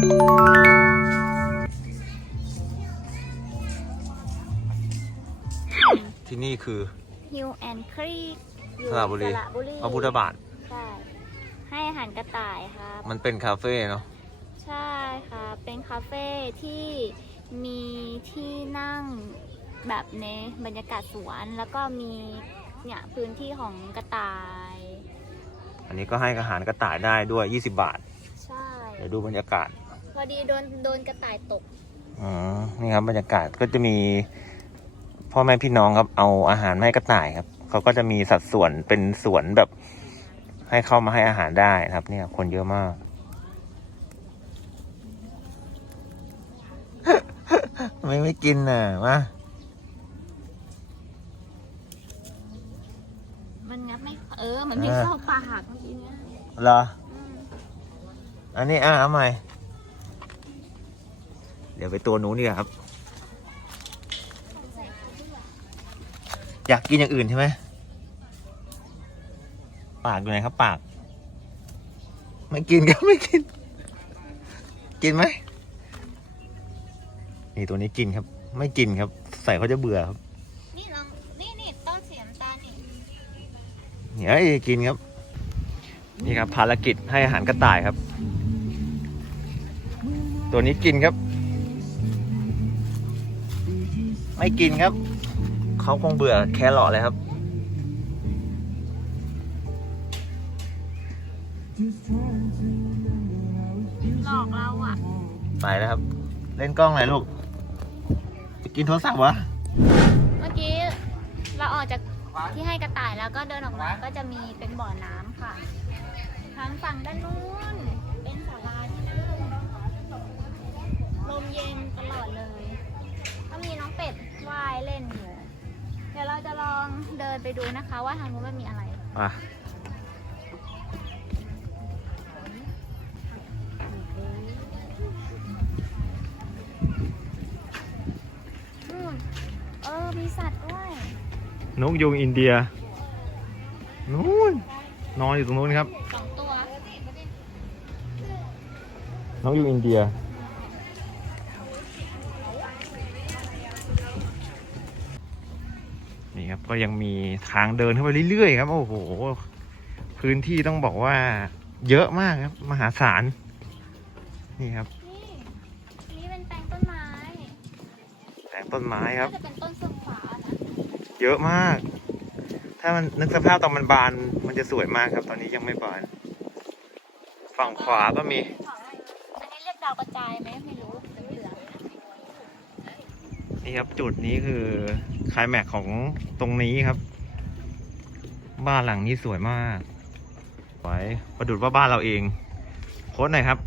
ที่นี่คือฮิวแอนครีกอยู่สระบุรีสระบุรีพระพุทธบาทใช่ให้อาหารกระต่ายครับ มันเป็นคาเฟ่เนาะใช่ค่ะ เป็นคาเฟ่ที่มีที่นั่งแบบในบรรยากาศสวนแล้วก็มีเนี่ยพื้นที่ของกระต่าย อันนี้ก็ให้อาหารกระต่ายได้ด้วย 20 บาท ใช่ เดี๋ยวดูบรรยากาศพ อดีโดนโดนกระต่ายตกอ๋อนี่ครับบรรยากาศก็จะมีพ่อแม่พี่น้องครับ เอาอาหารมาให้กระต่ายครับเขาก็จะมีสัดส่วนเป็นสวนแบบ ให้เข้ามาให้อาหารได้นะครับ เนี่ย คนเยอะมาก ไม่ไม่กินน่ะมามันงับไม่เออ มันไม่เข้าปากเมื่อกี้เนี่ยเหรอ อืมอันนี้อะเอาใหม่เดี๋ยวไปตัวนู้นดีกว่าครับ อยากกินอย่างอื่นใช่ไหมปากอยู่ไหนครับ ปาก ไม่กินครับไม่กิน กินไหมนี่ตัวนี้กินครับ ไม่กินครับ ใส่เขาจะเบื่อครับนี่ลองนี่นี่ต้นเสียมตาลนี่เฮ้ยกินครับ นี่ครับภารกิจให้อาหารกระต่ายครับ ตัวนี้กินครับ ไม่กินครับ เขาคงเบื่อแครอทเลยครับ หลอกเราอะ ไปแล้วครับ เล่นกล้องไหนลูก จะกินโทรศัพท์วะเมื่อกี้เราออกจากที่ให้กระต่ายแล้วก็เดินออกมาก็จะมีเป็นบ่อน้ำค่ะ ทางฝั่งด้านนู้นเป็นศาลาที่นั่งลมเย็นตลอดเลย ก็มีน้องเป็ด ดินไปดูนะคะ ว่าทางนู้นมันมีอะไร อะอืมเออ มีสัตว์ด้วย นกยุงอินเดียนู้นนอนอยู่ตรงนู้นครับสองตัว นกยุงอินเดีย นี่ครับก็ยังมีทางเดินเข้าไปเรื่อยๆครับ โอ้โห พื้นที่ต้องบอกว่า เยอะมากครับ มหาศาล นี่ครับ นี่นี่เป็นแปลงต้นไม้แต่งต้นไม้ครัน่าบจะเป็นต้นเสื่อมฟ้านะเยอะมาก ถ้ามันนึกสภาพตอนมันบานมันจะสวยมากครับ ตอนนี้ยังไม่บาน ฝั่งขวาก็มี อันนี้เรียกดาวกระจายไหมไม่รู้เหลืองนี่ครับจุดนี้คือ คลายแม็กของตรงนี้ครับ บ้านหลังนี้สวยมากไว้ประดุดว่าบ้านเราเอง โค้ดหน่อยครับ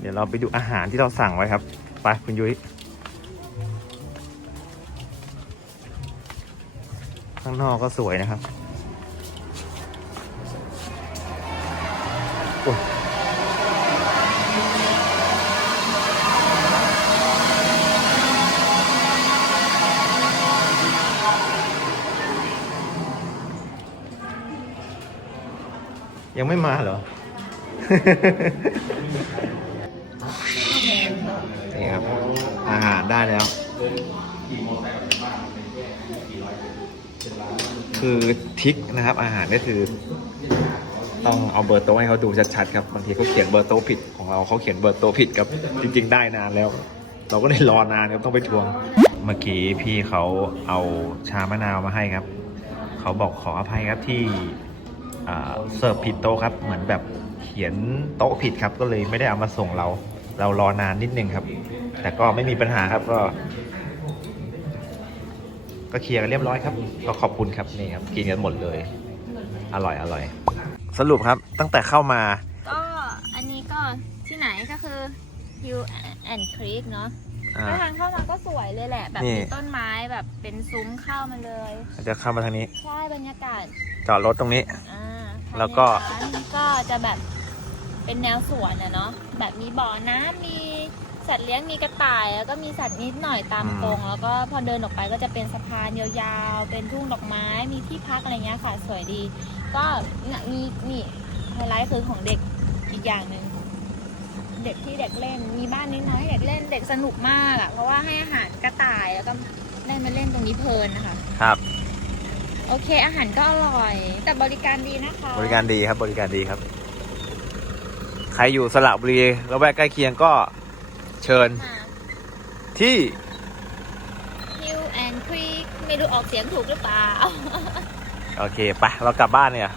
เดี๋ยวเราไปดูอาหารที่เราสั่งไว้ครับ ไปคุณยุ้ยข้างนอกก็สวยนะครับ ยยังไม่มาเหรอ นี่ครับ อาหารได้แล้ว คือทิกนะครับ อาหารก็คือ ต้องเอาเบอร์โต๊ะให้เขาดูชัดๆครับบางทีเขาเขียนเบอร์โต๊ะผิดของเราเขาเขียนเบอร์โต๊ะผิดครับ จริง ๆ ได้นานแล้ว เราก็เลยรอนานครับต้องไปทวง เมื่อกี้พี่เขาเอาชามะนาวมาให้ครับ เขาบอกขออภัยครับที่อ่า เสิร์ฟผิดโต๊ะครับ เหมือนแบบเขียนโต๊ะผิดครับ ก็เลยไม่ได้เอามาส่งเรา เรารอนานนิดนึงครับ แต่ก็ไม่มีปัญหาครับก็ ก็เคลียร์กันเรียบร้อยครับ ก็ขอบคุณครับนี่ครับกินกันหมดเลย อร่อยอร่อย สรุปครับตั้งแต่เข้ามา ก็อันนี้ก็ที่ไหนก็คือ Hill and Creek เนาะอ่าแล้วทางเข้ามาก็สวยเลยแหละ แบบนี่มีต้นไม้แบบเป็นซุ้มเข้ามาเลย จะเข้ามาทางนี้ ใช่ บรรยากาศ จอดรถตรงนี้ อ่าภายใน แล้วก็ร้านก็จะแบบเป็นแนวสวนอะเนาะแบบมีบ่อน้ำมีสัตว์เลี้ยงมีกระต่ายแล้วก็มีสัตว์นิดหน่อยตามกรงแล้วก็พอเดินออกไปก็จะเป็นสะพานยาวๆ เป็นทุ่งดอกไม้ มีที่พักอะไรเงี้ยค่ะสวยดี ก็เนี่ยมีนี่ไฮไลท์คือของเด็กอีกอย่างหนึ่งเด็กที่เด็กเล่นมีบ้านนิดน้อยให้เด็กเล่นเด็กสนุกมากอะเพราะว่าให้อาหารกระต่ายแล้วก็เล่นมาเล่นตรงนี้เพลินนะคะ ครับ โอเค อาหารก็อร่อย แต่บริการดีนะคะบริการดีครับ บริการดีครับ ใครอยู่สระบุรีแล้วแวกใกล้เคียงก็เชิญมาที่ Hill and Creek ไม่รู้ออกเสียงถูกหรือเปล่า โอเคไปเรากลับบ้านเนี่ย